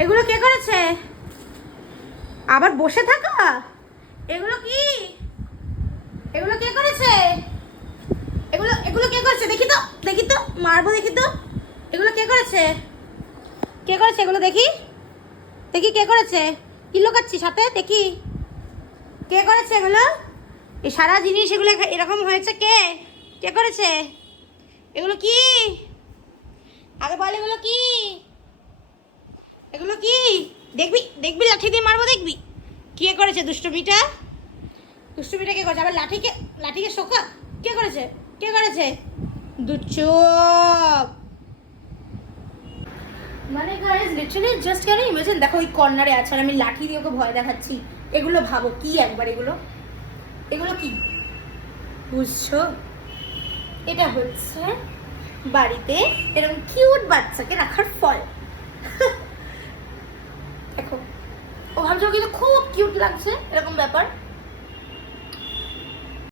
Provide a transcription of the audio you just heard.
এগুলো কে করেছে? আবার বসে থাকা? এগুলো কি? এগুলো কে করেছে? এগুলো এগুলো কে করেছে? দেখি তো, দেখি তো, মারবো, দেখি তো। এগুলো কে করেছে? কে করেছে এগুলো? দেখি, দেখি কে করেছে। কি লোকাচ্ছি সাথে? দেখি কে করেছে এগুলো। এই সারা জিনিস এগুলো এরকম হয়েছে, কে কে করেছে? এগুলো কি? আগে বল, এগুলো কি? এগুলো কি? দেখবি, দেখবি, লাঠি দিয়ে মারবো, দেখবি কে করেছে দুষ্টুমিটা। দুষ্টুমিটা কে করেছে? আবার লাঠিকে, লাঠিকে শোকা কে করেছে? কে করেছে? দুচোপ। মানে guys literally just can imagine, দেখো ওই কর্নারে আছে আর আমি লাঠি দিয়ে ওকে ভয় দেখাচ্ছি। এগুলো ভাবো কি একবার, এগুলো এগুলো কি বুঝছো? এটা হচ্ছে বাড়িতে এরকম কিউট বাচ্চাকে রাখার ফল। দেখো ও ভাবছো কিন্তু খুব কিউট লাগছে এরকম ব্যাপার।